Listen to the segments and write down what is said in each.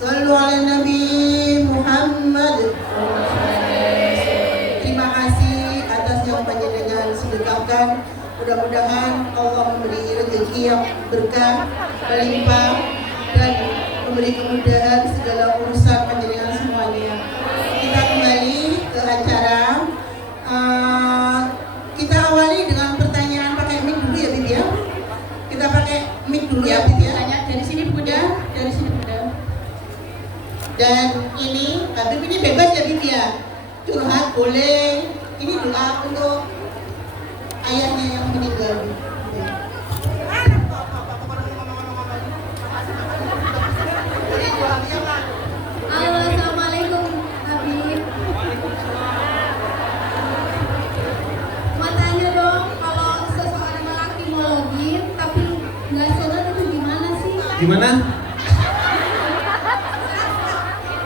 Sallu ala Nabi Muhammad. Terima kasih atas yang panjenengan sedekahkan. Mudah-mudahan Allah memberi rezeki yang berkah, berlimpah, dan memberi kemudahan segala urusan panjenengan semuanya. Kita kembali ke acara. Kita awali dengan pertanyaan pakai mic dulu ya, Bib ya. Kita pakai mic dulu ya, Bib ya. Tanya dari sini Bunda, dari sini Bunda. Dan ini, Bib ini bebas ya, Bib ya. Curhat boleh. Ini doa untuk ayahnya yang meninggal. Assalamualaikum, Habib. Mau tanya dong, kalau seseorang lelaki mau login tapi nggak sunat itu gimana sih? Gimana?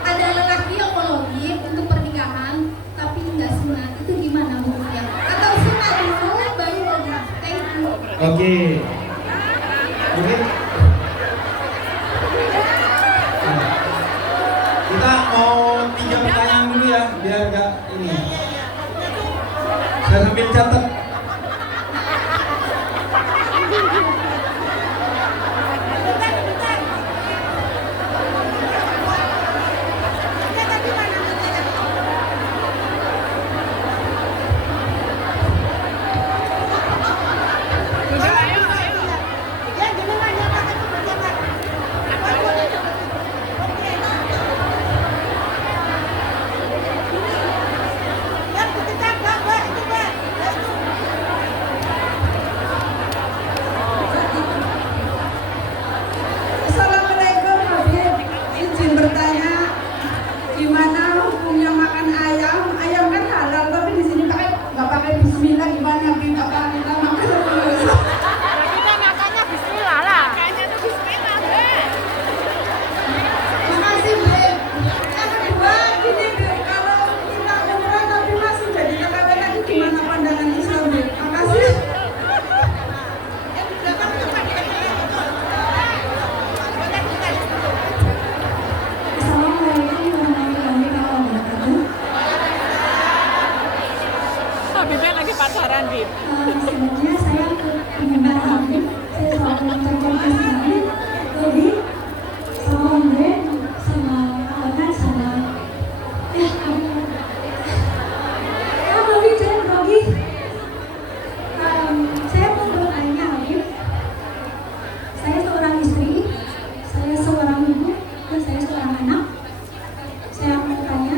Ada lelaki yang mau login untuk pernikahan tapi nggak sunat, itu gimana hukumnya? Atau sunat dulu baru login? Thank you. Oke. Mungkin kita mau 3 pertanyaan dulu ya, biar gak ini. Saya sambil catat. Assalamualaikum, Habib. Izin bertanya, gimana hukumnya makan ayam? Ayam kan halal, tapi di sini nggak pakai Bismillah. Gimana kita makan terus? Kita makannya bismillah lah. Makanya tuh bismillah, Beb. Makasih, Beb. Yang kedua, gini, Beb. Kalau kita umrah tapi masih jadi KKN lagi, gimana pandangan Islam, Beb? Makasih. Assalamualaikum warahmatullahi wabarakatuh. Habibnya lagi pacaran, Bib. Sebenarnya saya penggemar Habib. Saya selalu mengucapkan kasih Habib. Jadi sama Om Ben, sama Alan, sama Habib jangan grogi. Saya mau bertanya Habib. Saya seorang istri, saya seorang ibu, dan saya seorang anak. Saya mau tanya,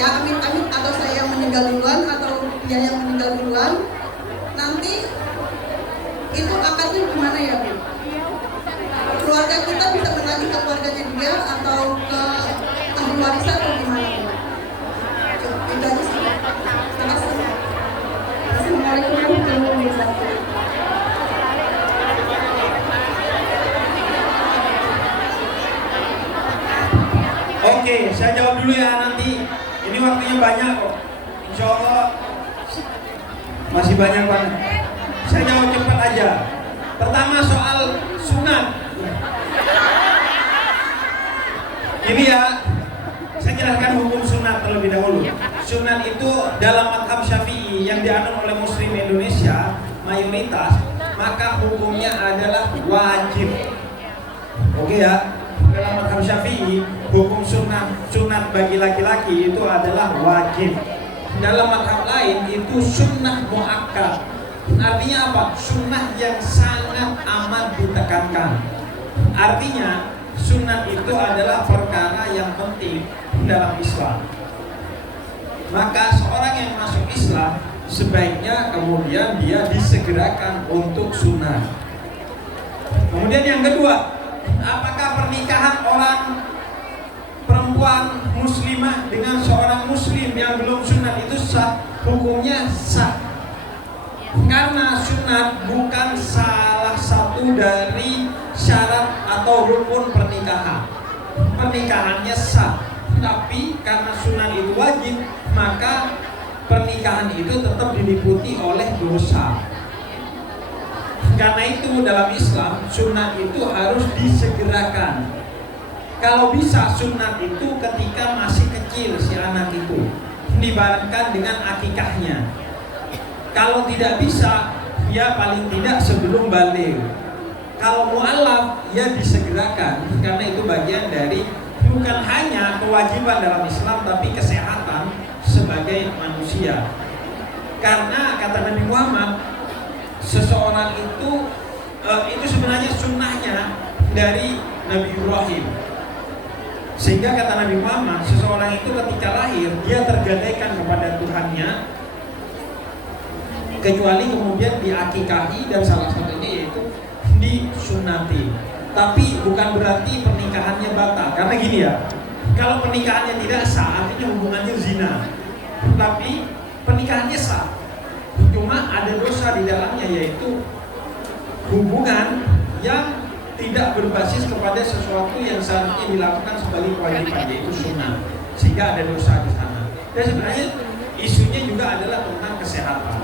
ya amit-amit atau saya yang meninggal duluan atau dia yang meninggal duluan, nanti itu akadnya gimana ya Bu? Keluarga kita bisa menagih ke keluarganya dia atau ke ahli warisan atau gimana Bu? Itu aja sih. Terima kasih. Assalamualaikum warahmatullahi wabarakatuh. Oke, saya jawab dulu ya nanti. Ini waktunya banyak kok. Insya Allah masih banyak banget. Saya jawab cepat aja. Pertama soal sunat. Ini ya, saya jelaskan hukum sunat terlebih dahulu. Sunat itu dalam madhab Syafi'i yang dianut oleh Muslim Indonesia mayoritas, maka hukumnya adalah wajib. Oke ya, dalam madhab Syafi'i hukum sunat bagi laki-laki itu adalah wajib. Dalam madhab lain itu sunnah muakkad. Artinya apa? Sunnah yang sangat amat ditekankan. Artinya sunat itu adalah perkara yang penting dalam Islam. Maka seorang yang masuk Islam sebaiknya kemudian dia disegerakan untuk sunat. Kemudian yang kedua, apakah pernikahan orang perempuan muslimah dengan seorang muslim yang belum sunat itu sah? Hukumnya sah. Karena sunat bukan salah satu dari syarat atau rukun pernikahan. Pernikahannya sah, tapi karena sunat itu wajib, maka pernikahan itu tetap diliputi oleh dosa. Karena itu dalam Islam sunat itu harus disegerakan. Kalau bisa sunat itu ketika masih kecil si anak itu, dibarengkan dengan akikahnya. Kalau tidak bisa, ya paling tidak sebelum balik. Kalau mu'alaf, ya disegerakan, karena itu bagian dari bukan hanya kewajiban dalam Islam, tapi kesehatan sebagai manusia. Karena kata Nabi Muhammad, seseorang itu sebenarnya sunnahnya dari Nabi Ibrahim. Sehingga kata Nabi Muhammad, seseorang itu ketika lahir dia tergadaikan kepada Tuhannya, kecuali kemudian diakikahi dan salah satunya yaitu disunati. Tapi bukan berarti pernikahannya batal. Karena gini ya, kalau pernikahannya tidak sah artinya hubungannya zina. Tapi pernikahannya sah, cuma ada dosa di dalamnya, yaitu hubungan yang tidak berbasis kepada sesuatu yang seharusnya dilakukan sebagai kewajiban, yaitu sunnah, sehingga ada dosa di sana. Dan sebenarnya isunya juga adalah tentang kesehatan.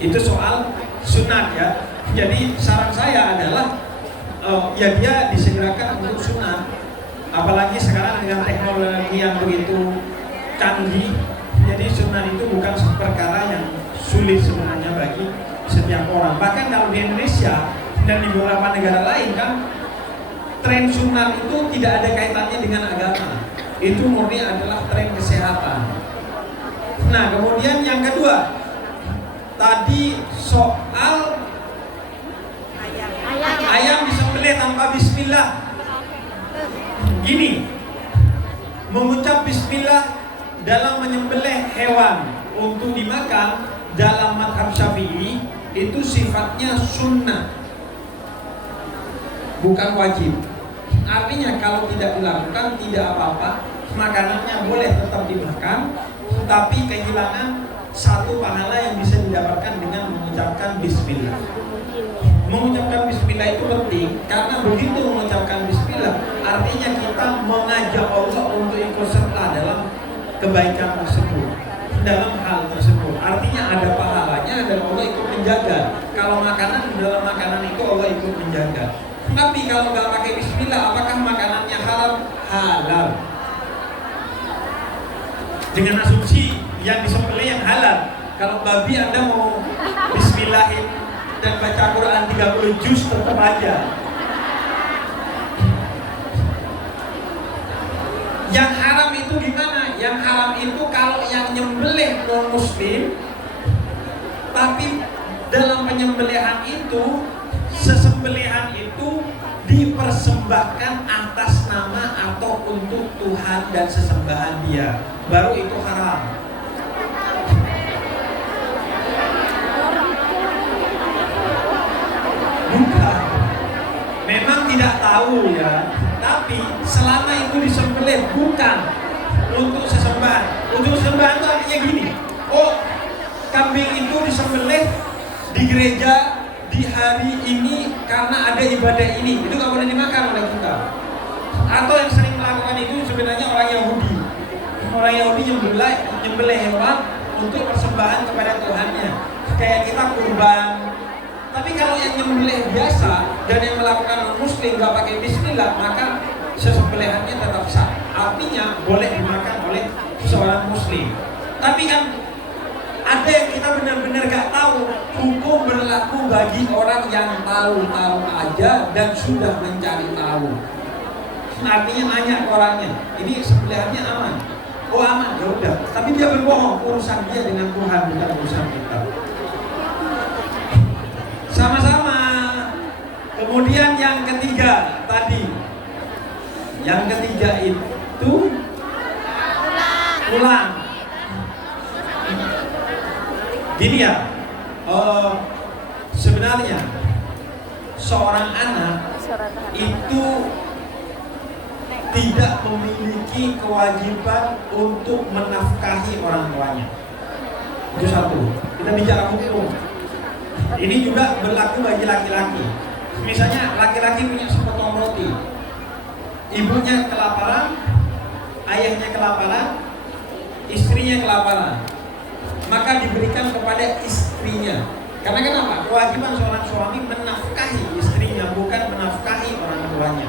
Itu soal sunat ya. Jadi saran saya adalah ya dia disegerakan untuk sunat. Apalagi sekarang dengan teknologi yang begitu canggih, jadi sunat itu bukan perkara yang sulit sebenarnya bagi setiap orang. Bahkan kalau di Indonesia dan di beberapa negara lain kan, tren sunat itu tidak ada kaitannya dengan agama. Itu murni adalah tren kesehatan. Nah kemudian yang kedua, tadi soal ayam disembelih tanpa bismillah. Gini, mengucap bismillah dalam menyembelih hewan untuk dimakan dalam madhab Syafi'i itu sifatnya sunnah, bukan wajib. Artinya kalau tidak dilakukan tidak apa-apa, makanannya boleh tetap dimakan, tapi kehilangan satu pahala yang bisa didapatkan dengan mengucapkan bismillah. Mengucapkan bismillah itu penting, karena begitu mengucapkan bismillah artinya kita mengajak Allah untuk ikut serta dalam kebaikan tersebut, dalam hal tersebut. Artinya ada pahalanya dan Allah ikut menjaga. Kalau makanan, dalam makanan itu Allah ikut menjaga. Tapi kalau nggak pakai bismillah, apakah makanannya halal? Halal. Dengan asumsi yang disembelih yang halal. Kalau babi Anda mau bismillahin dan baca Quran 30 juz tetap aja. Yang haram itu gimana? Yang haram itu kalau yang nyembelih non muslim, tapi dalam penyembelihan itu, sesembelihan itu dipersembahkan atas nama atau untuk Tuhan dan sesembahan dia, baru itu haram. Bukan, memang tidak tahu ya, tapi selama itu disembelih bukan untuk sesembahan. Untuk sesembahan itu artinya gini, oh kambing itu disembelih di gereja di hari ini karena ada ibadah ini, itu nggak boleh dimakan oleh kita. Atau yang sering melakukan itu sebenarnya orang Yahudi. Orang Yahudi nyembelih hewan untuk persembahan kepada Tuhannya, kayak kita kurban. Tapi kalau yang nyembelih biasa dan yang melakukan non-muslim nggak pakai bismillah, maka sesembelihannya tetap sah. Artinya boleh dimakan oleh seorang muslim. Tapi kan ada yang kita benar-benar gak tahu. Hukum berlaku bagi orang yang tahu-tahu aja dan sudah mencari tahu. Artinya nanya ke orangnya, ini sembelihannya aman? Oh aman, ya udah. Tapi dia berbohong, urusan dia dengan Tuhan, bukan urusan kita. Sama-sama. Kemudian yang ketiga tadi, yang ketiga itu ulang. Gini ya, sebenarnya seorang anak itu tidak memiliki kewajiban untuk menafkahi orang tuanya. Itu satu. Kita bicara hukum. Ini juga berlaku bagi laki-laki. Misalnya laki-laki punya sepotong roti, ibunya kelaparan, ayahnya kelaparan, istrinya kelaparan, maka diberikan kepada istrinya. Karena kenapa? Kewajiban seorang suami menafkahi istrinya, bukan menafkahi orang tuanya.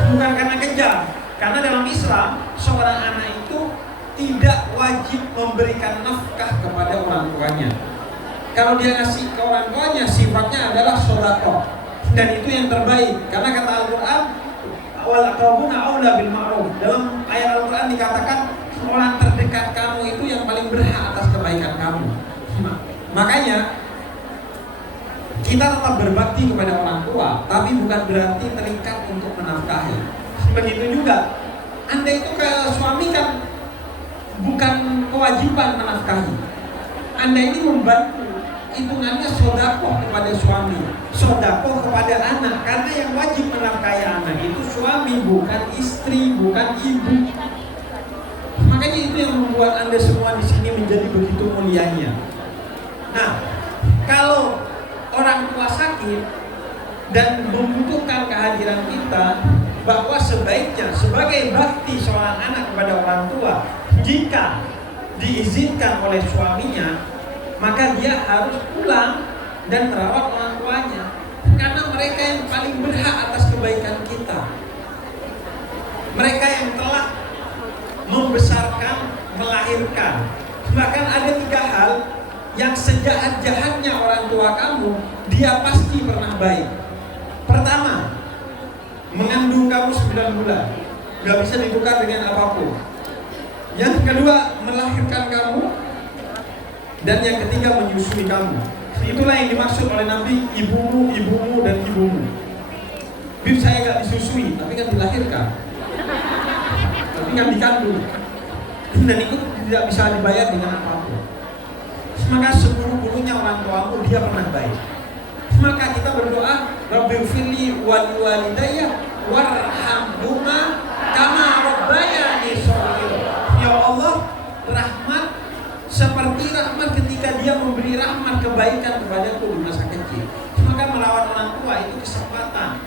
Bukan karena kejam, karena dalam Islam seorang anak itu tidak wajib memberikan nafkah kepada orang tuanya. Kalau dia ngasih ke orang tuanya, sifatnya adalah sedekah, dan itu yang terbaik. Karena kata Al-Quran, wal aqrabuna aula bil ma'ruf. Dalam ayat Al-Quran dikatakan orang terdekat kamu itu yang paling berhak atas kebaikan kamu. Makanya kita tetap berbakti kepada orang tua, tapi bukan berarti terikat untuk menafkahi. Begitu juga, Anda itu ke suami kan bukan kewajiban menafkahi. Anda ini membantu, hitungannya sedekah kepada suami, sedekah kepada anak, karena yang wajib menafkahi anak itu suami, bukan istri, bukan ibu. Makanya itu yang membuat Anda semua di sini menjadi begitu mulianya. Nah, kalau orang tua sakit dan membutuhkan kehadiran kita, bahwa sebaiknya sebagai bakti seorang anak kepada orang tua, jika diizinkan oleh suaminya, maka dia harus pulang dan merawat orang tuanya, karena mereka yang paling berhak atas kebaikan kita. Mereka yang telah membesarkan, melahirkan. Bahkan ada 3 hal yang sejahat-jahatnya orang tua kamu, dia pasti pernah baik. Pertama, mengandung kamu 9 bulan, gak bisa ditukar dengan apapun. Yang kedua, melahirkan kamu. Dan yang ketiga, menyusui kamu. Itulah yang dimaksud oleh Nabi, ibumu, ibumu, dan ibumu. Bib, saya gak disusui, tapi kan dilahirkan, tapi kan dikandung, dan itu tidak bisa dibayar dengan apapun. Maka seburuk-buruknya orang tuamu, dia pernah baik. Maka kita berdoa, Rabbighfirli wa liwalidayya warhamhuma kama rabbayani shaghira. Ya Allah, rahmat seperti rahmat ketika dia memberi rahmat kebaikan kepadaku di masa kecil. Maka merawat orang tua itu kesempatan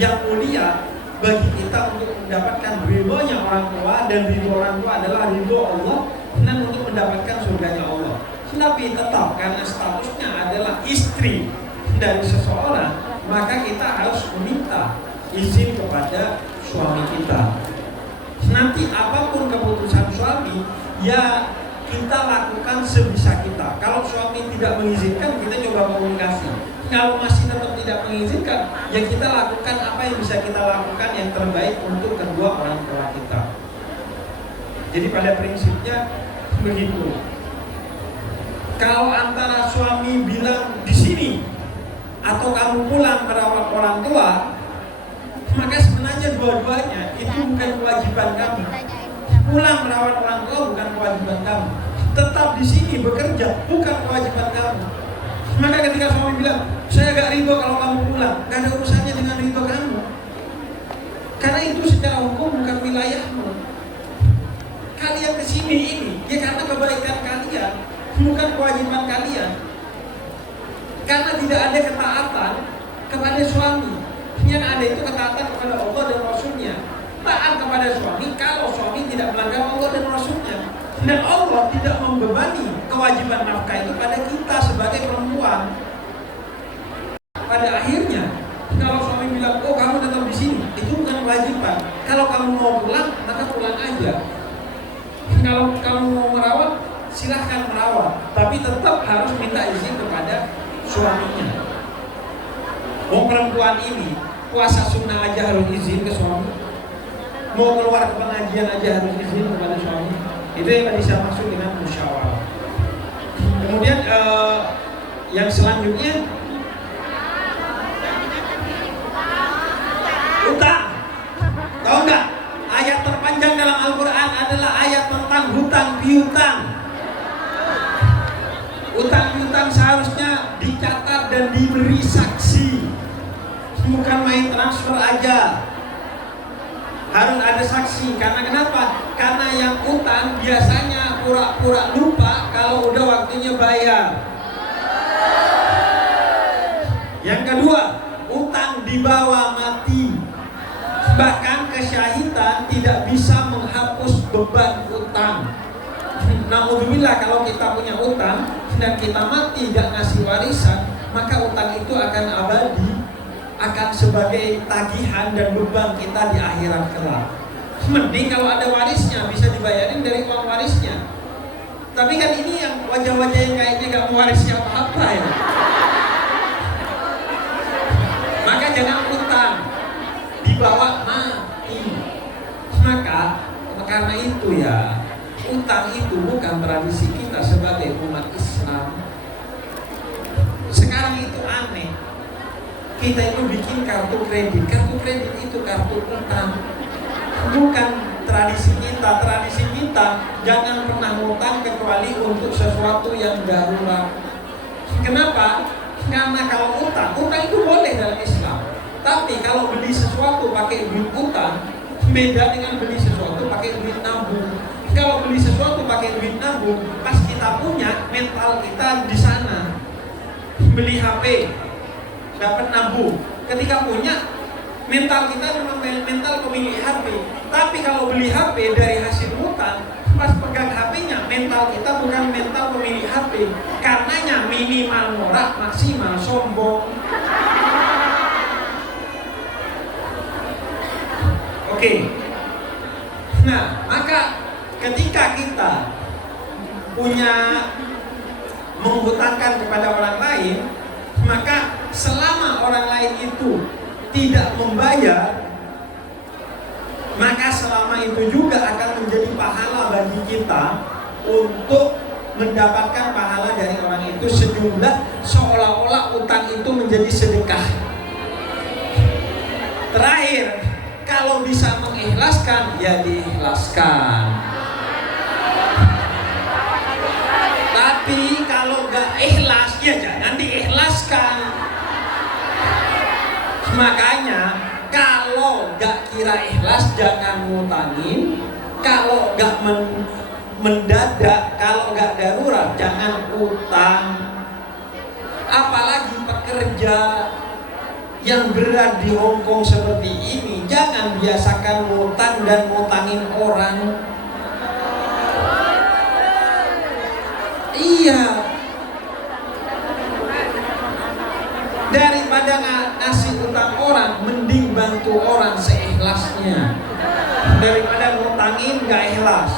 yang mulia bagi kita untuk mendapatkan ridhonya orang tua, dan ridho orang tua adalah ridho Allah, dan untuk mendapatkan surganya Allah. Tapi tetap karena statusnya adalah istri dari seseorang, maka kita harus meminta izin kepada suami kita. Nanti apapun keputusan suami, ya kita lakukan sebisa kita. Kalau suami tidak mengizinkan, kita coba komunikasi. Kalau masih tetap tidak mengizinkan, ya kita lakukan apa yang bisa kita lakukan yang terbaik untuk kedua orang tua kita. Jadi pada prinsipnya begitu. Kalau antara suami bilang di sini atau kamu pulang merawat orang tua, Maka sebenarnya dua-duanya itu bukan kewajiban kamu. Pulang merawat orang tua bukan kewajiban kamu. Tetap di sini bekerja bukan kewajiban kamu. Maka ketika suami bilang, saya gak ridho kalau kamu pulang, gak ada urusannya dengan ridho kamu. Karena itu secara hukum bukan wilayahmu. Kalian kesini ini ya karena kebaikan kalian, bukan kewajiban kalian. Karena tidak ada ketaatan kepada suami. Yang ada itu ketaatan kepada Allah dan Rasulnya. Taat kepada suami kalau suami tidak melanggar Allah dan Rasulnya. Dan Allah tidak membebani kewajiban nafkah itu pada kita sebagai perempuan. Pada akhirnya, kalau suami bilang, oh kamu tetap di sini, itu bukan kewajiban. Kalau kamu mau pulang, maka pulang aja. Kalau kamu mau merawat, silahkan merawat. Tapi tetap harus minta izin kepada suaminya. Mau perempuan ini puasa sunnah aja harus izin ke suami. Mau keluar ke pengajian aja harus izin kepada suami. Itu yang tadi saya maksud dengan musyawarah. Kemudian yang selanjutnya utang. Tahu nggak? Ayat terpanjang dalam Al-Quran adalah ayat tentang hutang piutang. Utang piutang seharusnya dicatat dan diberi saksi. Bukan main transfer aja. Harus ada saksi. Karena kenapa? Karena yang utang biasanya pura-pura lupa kalau udah waktunya bayar. Yang kedua, utang dibawa mati. Bahkan kesyahidan tidak bisa menghapus beban utang. Naudzubillah, kalau kita punya utang dan kita mati gak ngasih warisan, maka utang itu akan abadi, akan sebagai tagihan dan beban kita di akhirat kelak. Mending kalau ada warisnya bisa dibayarin dari uang warisnya. Tapi kan ini yang wajah-wajah yang kayaknya gak mau warisnya apa-apa ya. Maka jangan utang dibawa mati. Maka karena itu ya, utang itu bukan tradisi kita sebagai umat Islam. Sekarang itu aneh. Kita itu bikin kartu kredit itu kartu utang. Bukan tradisi kita. Tradisi kita jangan pernah utang kecuali untuk sesuatu yang darurat. Kenapa? Karena kalau utang itu boleh dalam Islam. Tapi kalau beli sesuatu pakai duit utang, beda dengan beli sesuatu pakai duit nabung. Kalau beli sesuatu pakai duit nabung, pas kita punya, mental kita di sana. Beli HP, dapat nabung. Ketika punya, mental kita memang mental pemilik HP. Tapi kalau beli HP dari hasil utang, pas pegang HP-nya, mental kita bukan mental pemilik HP. Karenanya minimal norak, maksimal sombong. Oke. Nah, maka ketika kita punya menghutangkan kepada orang lain, maka selama orang lain itu tidak membayar, maka selama itu juga akan menjadi pahala bagi kita untuk mendapatkan pahala dari orang itu sejumlah seolah-olah utang itu menjadi sedekah. Terakhir, kalau bisa mengikhlaskan, ya diikhlaskan. Tapi kalau gak ikhlas, ya jangan diikhlaskan. Makanya kalau gak kira ikhlas, jangan ngutangin. Kalau gak mendadak, kalau gak darurat, jangan utang. Apalagi pekerja yang berat di Hongkong seperti ini, jangan biasakan ngutang dan ngutangin orang. Iya. Daripada ngasih utang orang, mending bantu orang seikhlasnya. Daripada ngutangin gak ikhlas.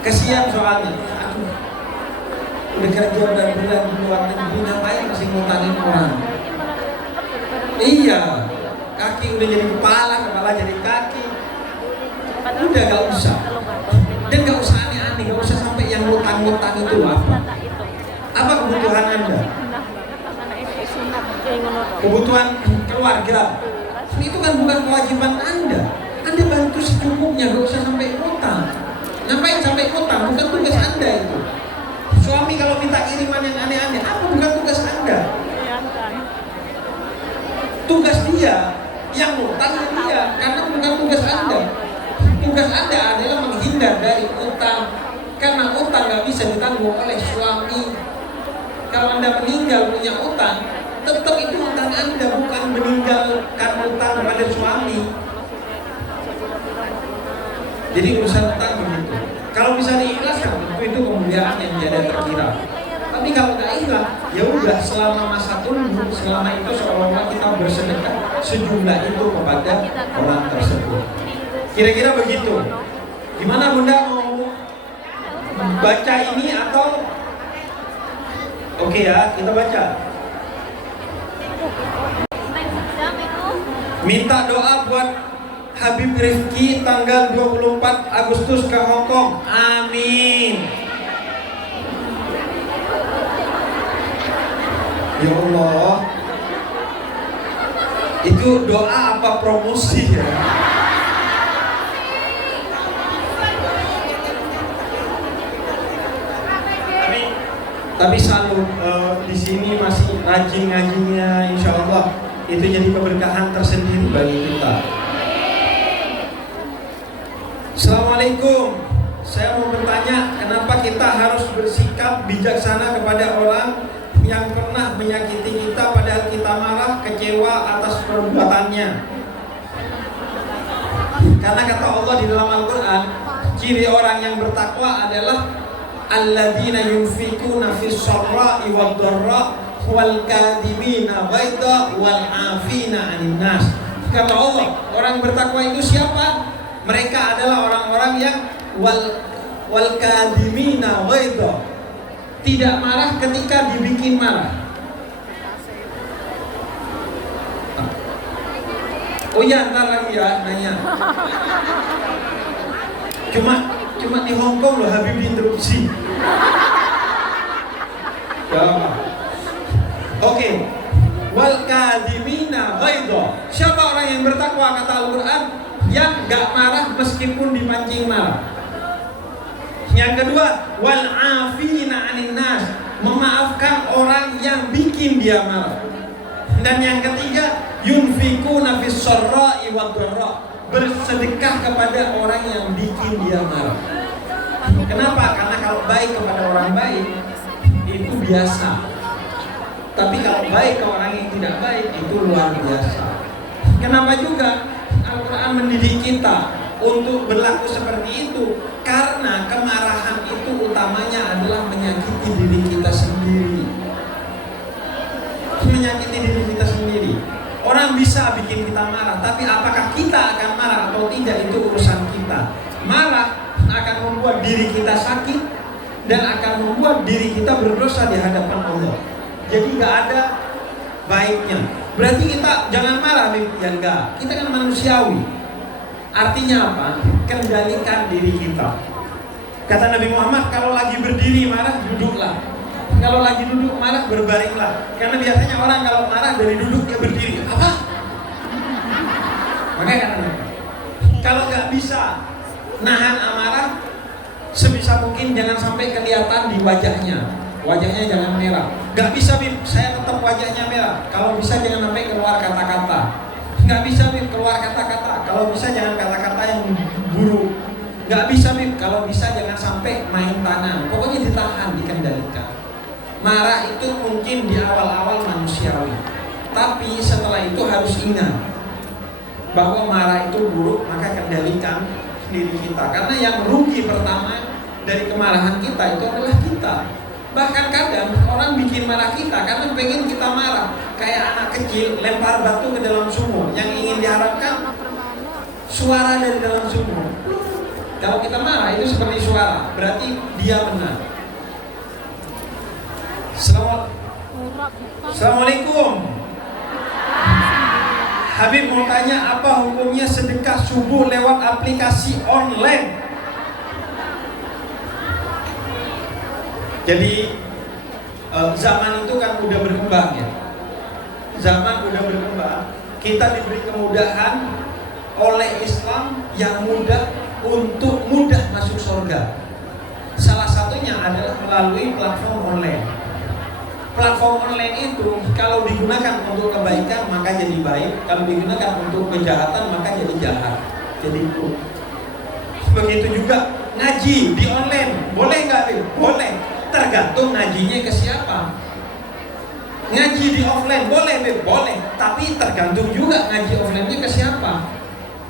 Kesian soalnya. Aduh, udah kerja udah berat di luar negeri, ngapain masih ngutangin orang? Iya, kaki udah jadi kepala, kepala jadi kaki. Udah gak usah. Dan gak usah aneh-aneh, gak usah sampai yang ngutang-ngutang itu apa. Apa kebutuhan Anda? Kebutuhan, keluarga. Itu kan bukan kewajiban Anda. Anda bantu secukupnya, gak usah sampai utang. Ngapain sampai utang? Bukan tugas Anda itu. Suami kalau minta kiriman yang aneh-aneh, apa bukan tugas Anda? Tugas dia, yang utang dia, karena bukan tugas Anda. Tugas Anda adalah menghindar dari utang, karena utang gak bisa ditanggung oleh suami. Kalau Anda meninggal punya utang, tetap itu utang Anda, bukan meninggalkan utang pada suami. Jadi urusan utang begitu. Kalau bisa diikhlaskan, itu kemuliaan yang tiada terkira. Tapi kalau nggak ikhlas, ya udah selama masa tunggu, selama itu seolah-olah kita bersedekah sejumlah itu kepada orang tersebut. Kira-kira begitu. Gimana Bunda, mau baca ini atau? Oke ya, kita baca. Minta doa buat Habib Rifki tanggal 24 Agustus ke Hong Kong. Amin. Ya Allah. Itu doa apa promosi ya? Tapi selalu di sini masih rajin ngajinya, insya Allah itu jadi keberkahan tersendiri bagi kita. Assalamualaikum. Saya mau bertanya, kenapa kita harus bersikap bijaksana kepada orang yang pernah menyakiti kita padahal kita marah, kecewa atas perbuatannya? Karena kata Allah di dalam Al-Quran, ciri orang yang bertakwa adalah alladzina yunfikuna fis sarra'i wad dharra wal kadhibina ghaidha wal 'afina 'anil nas. Kata Allah, orang bertakwa itu siapa? Mereka adalah orang-orang yang wal kadhibina ghaidha, tidak marah ketika dibikin marah. Oh ya, ntar lagi ya nanya. Cuma di Hong Kong loh Habib diinterupsi. Ya. Oke. Wal kadhimina ghaidha. Siapa orang yang bertakwa kata Al-Qur'an? Yang enggak marah meskipun dipancing marah. Yang kedua, wal 'afina 'anil nas. Memaafkan orang yang bikin dia marah. Dan yang ketiga, yunfikuna fis sarra'i wad dharra. Bersedekah kepada orang yang bikin dia marah. Kenapa? Karena kalau baik kepada orang baik itu biasa. Tapi kalau baik ke orang yang tidak baik itu luar biasa. Kenapa juga Al-Quran mendidik kita untuk berlaku seperti itu? Karena kemarahan itu utamanya adalah menyakiti diri kita sendiri. Menyakiti diri kita sendiri. Orang bisa bikin kita marah, tapi apakah kita akan marah atau tidak itu urusan kita. Marah akan membuat diri kita sakit dan akan membuat diri kita berdosa di hadapan Allah. Jadi gak ada baiknya. Berarti kita jangan marah, ya enggak. Kita kan manusiawi. Artinya apa? Kendalikan diri kita. Kata Nabi Muhammad, kalau lagi berdiri marah, duduklah. Kalau lagi duduk marah, berbaringlah. Karena biasanya orang kalau marah dari duduk dia berdiri. Apa? Makanya kan, kalau nggak bisa nahan amarah, sebisa mungkin jangan sampai kelihatan di wajahnya. Wajahnya jangan merah. Nggak bisa, Bib, saya tetap wajahnya merah. Kalau bisa jangan sampai keluar kata-kata. Nggak bisa, Bib, keluar kata-kata. Kalau bisa jangan kata-kata yang buruk. Nggak bisa, Bib, kalau bisa jangan sampai main tangan. Pokoknya ditahan, dikendalikan. Marah itu mungkin di awal-awal manusiawi, tapi setelah itu harus ingat bahwa marah itu buruk, maka kendalikan diri kita. Karena yang rugi pertama dari kemarahan kita itu adalah kita. Bahkan kadang orang bikin marah kita karena pengen kita marah. Kayak anak kecil lempar batu ke dalam sumur. Yang ingin diharapkan suara dari dalam sumur. Kalau kita marah itu seperti suara, berarti dia menang. Assalamualaikum. Habib mau tanya, apa hukumnya sedekah subuh lewat aplikasi online? Jadi zaman itu kan udah berkembang ya. Zaman udah berkembang. kita diberi kemudahan oleh Islam yang mudah untuk mudah masuk surga. Salah satunya adalah melalui platform online. Platform online itu kalau digunakan untuk kebaikan maka jadi baik, kalau digunakan untuk kejahatan maka jadi jahat, jadi buruk. Begitu juga ngaji di online, boleh nggak? Boleh, tergantung ngajinya ke siapa. Ngaji di offline boleh, boleh, tapi tergantung juga ngaji offline-nya ke siapa.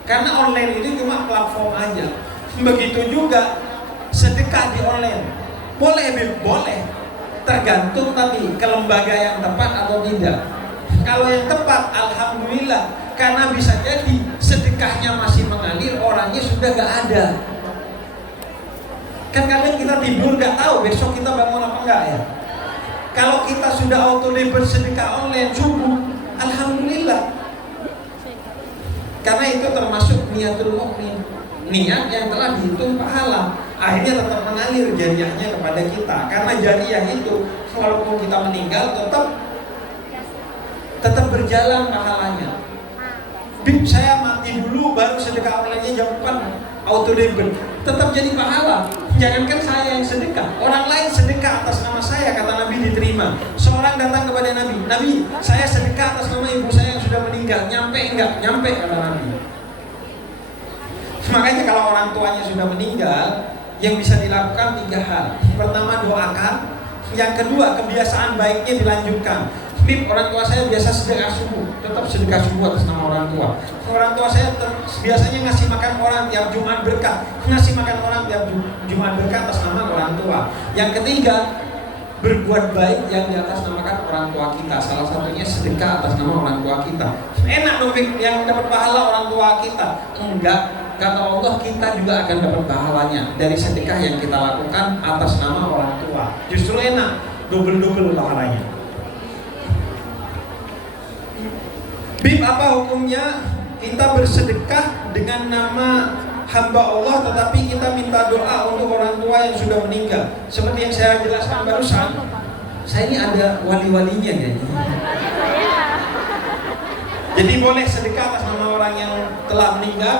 Karena online itu cuma platform aja. Begitu juga sedekah di online, boleh, boleh, tergantung tadi ke lembaga yang tepat atau tidak. Kalau yang tepat, alhamdulillah, karena bisa jadi sedekahnya masih mengalir, orangnya sudah gak ada. Kan kadang kita tidur gak tahu besok kita bangun apa enggak ya. Kalau kita sudah auto bersedekah online subuh, alhamdulillah. Karena itu termasuk niatul mukmin, niat yang telah dihitung pahala. Akhirnya tetap mengalir jariahnya kepada kita. Karena jariah itu walaupun kita meninggal tetap berjalan pahalanya. Bib, saya mati dulu baru sedekah online-nya jam 4 auto debit, tetap jadi pahala. Jangankan saya yang sedekah, orang lain sedekah atas nama saya, kata Nabi diterima. Seorang datang kepada Nabi, Nabi, saya sedekah atas nama ibu saya yang sudah meninggal, nyampe enggak? Nyampe, kata Nabi. Makanya kalau orang tuanya sudah meninggal, yang bisa dilakukan 3 hal. Pertama, doakan. Yang kedua, kebiasaan baiknya dilanjutkan. Orang tua saya biasa sedekah subuh, tetap sedekah subuh atas nama orang tua. Orang tua saya biasanya ngasih makan orang tiap Jumat berkah, ngasih makan orang tiap Jumat berkah atas nama orang tua. Yang ketiga, berbuat baik yang di atas namakan orang tua kita. Salah satunya sedekah atas nama orang tua kita. Enak dong yang dapat pahala orang tua kita? Enggak. Kata Allah, kita juga akan dapat pahalanya dari sedekah yang kita lakukan atas nama orang tua. Justru enak, double pahalanya. Bib, apa hukumnya kita bersedekah dengan nama hamba Allah tetapi kita minta doa untuk orang tua yang sudah meninggal? Seperti yang saya jelaskan barusan, saya ini ada wali-walinya kayaknya. Jadi boleh sedekah atas nama orang yang telah meninggal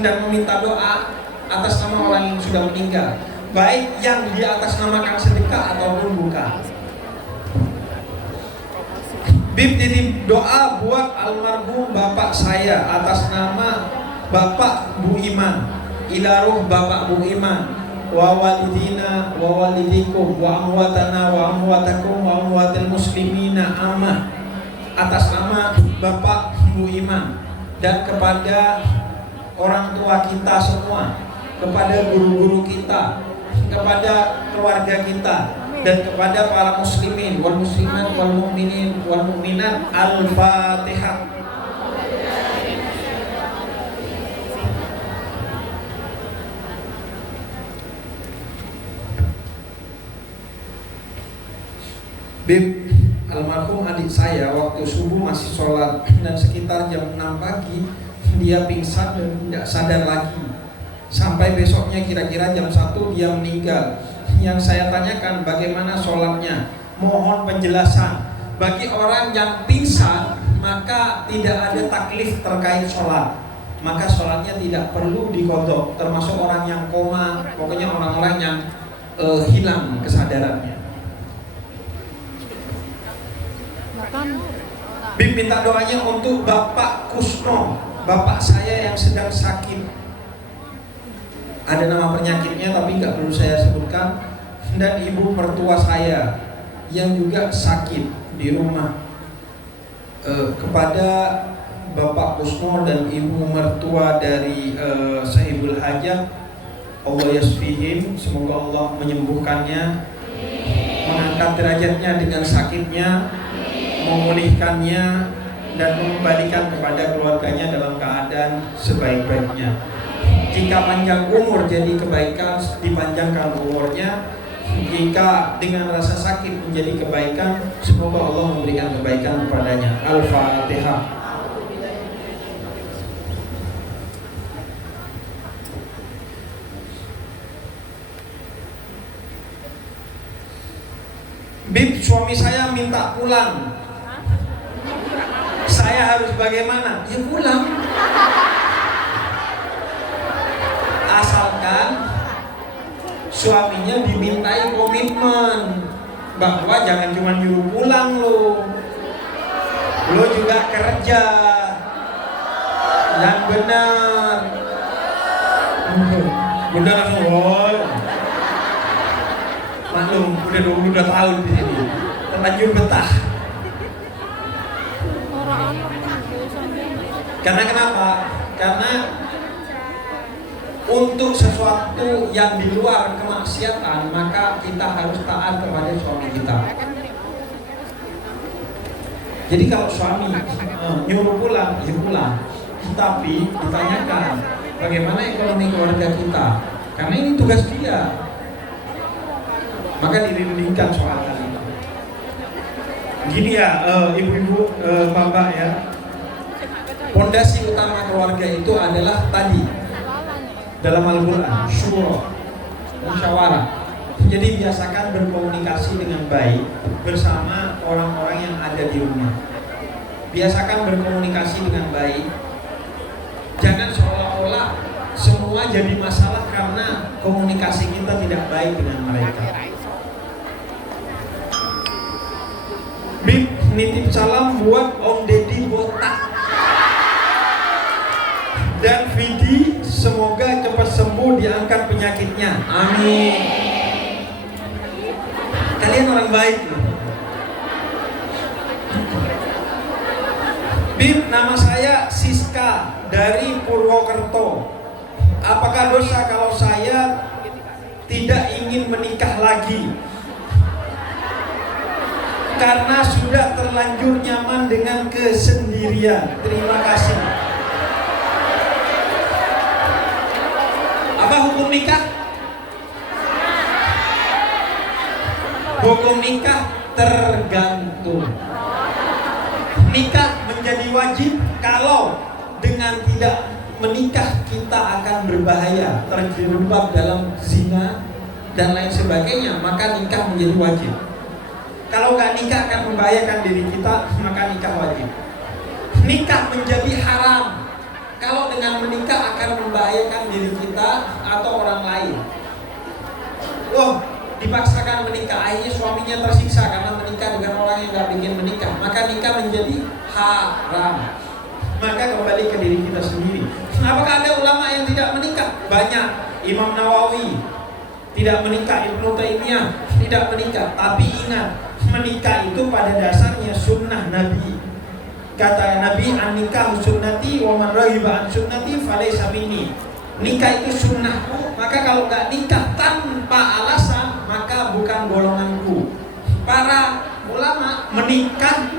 dan meminta doa atas nama orang yang sudah meninggal, baik yang di atas namakan sedekah ataupun bukan. Bib, titip doa buat almarhum bapak saya atas nama Bapak Bu Iman, ilaruh Bapak Bu Iman, wa walidina wa walidikum wa amwatana wa amwatakum wa amwatil muslimina amah, atas nama Bapak Bu Iman, dan kepada orang tua kita semua, kepada guru-guru kita, kepada keluarga kita, dan kepada para muslimin wal muslimat wal mu'minin wal mu'minat. Al-Fatihah. Bib, almarhum adik saya waktu subuh masih sholat dan sekitar jam 6 pagi dia pingsan dan tidak sadar lagi. Sampai besoknya kira-kira jam 1 dia meninggal. Yang saya tanyakan bagaimana sholatnya, mohon penjelasan. Bagi orang yang pingsan maka tidak ada taklif terkait sholat, maka sholatnya tidak perlu diqodho. Termasuk orang yang koma, pokoknya orang-orang yang hilang kesadarannya. Bib, minta doanya untuk Bapak Kusno, bapak saya yang sedang sakit. Ada nama penyakitnya tapi nggak perlu saya sebutkan. Dan ibu mertua saya yang juga sakit di rumah. Kepada Bapak Kusno dan ibu mertua dari Sahibul Hajat, Allah yasfihim, semoga Allah menyembuhkannya, mengangkat derajatnya dengan sakitnya, memulihkannya, dan mengembalikan kepada keluarganya dalam keadaan sebaik-baiknya. Jika panjang umur jadi kebaikan, dipanjangkan umurnya. Jika dengan rasa sakit menjadi kebaikan, semoga Allah memberikan kebaikan kepadanya. Al-Fatihah. Bib, suami saya minta pulang. Saya saya harus bagaimana? Ya pulang. Asalkan suaminya dimintai komitmen bahwa jangan cuma nyuruh pulang lo juga kerja yang benar. Benar langsung, woi. Maklum, udah 22 tahun di sini, terlanjur betah. Karena kenapa? Karena untuk sesuatu yang di luar kemaksiatan, maka kita harus taat kepada suami kita. Jadi kalau suami nyuruh pulang, ya pulang. Tapi ditanyakan bagaimana ekonomi keluarga kita, karena ini tugas dia. Maka dirundingkan soal hal itu. Gini ya, ibu-ibu, bapak ya. Pondasi utama keluarga itu adalah tadi dalam Al-Quran, syura, musyawarah. Jadi biasakan berkomunikasi dengan baik bersama orang-orang yang ada di rumah. Biasakan berkomunikasi dengan baik. Jangan seolah-olah semua jadi masalah karena komunikasi kita tidak baik dengan mereka. Bib, nitip salam buat Om Deddy botak dan Vidi, semoga cepat sembuh, diangkat penyakitnya. Amin. Kalian orang baik loh. Bib, nama saya Siska dari Purwokerto. Apakah dosa kalau saya tidak ingin menikah lagi? Karena sudah terlanjur nyaman dengan kesendirian. Terima kasih. Apa hukum nikah? Hukum nikah tergantung. Nikah menjadi wajib kalau dengan tidak menikah kita akan berbahaya, terjerembab dalam zina dan lain sebagainya, maka nikah menjadi wajib. Kalau nggak nikah akan membahayakan diri kita, maka nikah wajib. Nikah menjadi haram kalau dengan menikah akan membahayakan diri kita atau orang lain. Loh, dipaksakan menikah, akhirnya suaminya tersiksa karena menikah dengan orang yang nggak ingin menikah, maka nikah menjadi haram. Maka kembali ke diri kita sendiri. Apakah ada ulama yang tidak menikah? Banyak. Imam Nawawi tidak menikah, Ibnu Taimiyah tidak menikah. Tapi ingat, menikah itu pada dasarnya sunnah Nabi. Kata Nabi, an-nikah sunnati wa man raghiba an sunnati falaysa minni. Nikah itu sunnahku, maka kalau nggak nikah tanpa alasan, maka bukan golonganku. Para ulama menikah,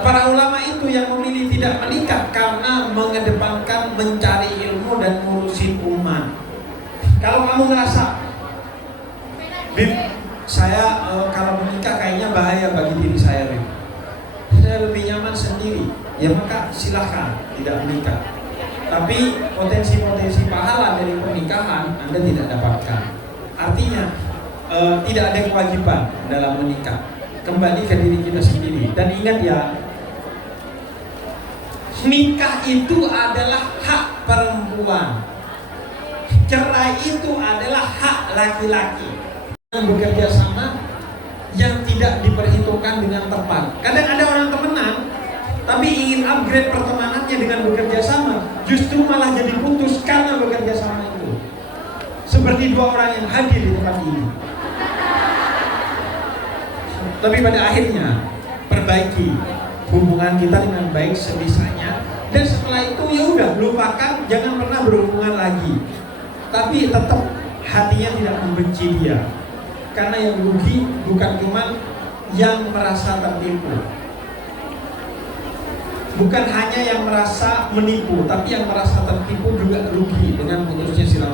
para ulama itu yang memilih tidak menikah karena mengedepankan mencari ilmu dan ngurusin umat. Kalau kamu ngerasa, Bib, saya kalau menikah kayaknya bahaya bagi diri saya, Bib, saya lebih nyaman sendiri, ya maka silahkan tidak menikah. Tapi potensi-potensi pahala dari pernikahan Anda tidak dapatkan. Artinya tidak ada kewajiban dalam menikah. Kembali ke diri kita sendiri. Dan ingat ya, nikah itu adalah hak perempuan. Cerai itu adalah hak laki-laki. Yang bekerja sama yang tidak diperhitungkan dengan tepat. Kadang ada orang temenan tapi ingin upgrade pertemanannya dengan bekerja sama, justru malah jadi putus karena bekerja sama itu. Seperti dua orang yang hadir di tempat ini. Tapi pada akhirnya perbaiki hubungan kita dengan baik sebisanya, dan setelah itu ya udah lupakan, jangan pernah berhubungan lagi. Tapi tetap hatinya tidak membenci dia, karena yang rugi bukan cuma yang merasa tertipu, bukan hanya yang merasa menipu, tapi yang merasa tertipu juga rugi dengan putusnya silaturahmi.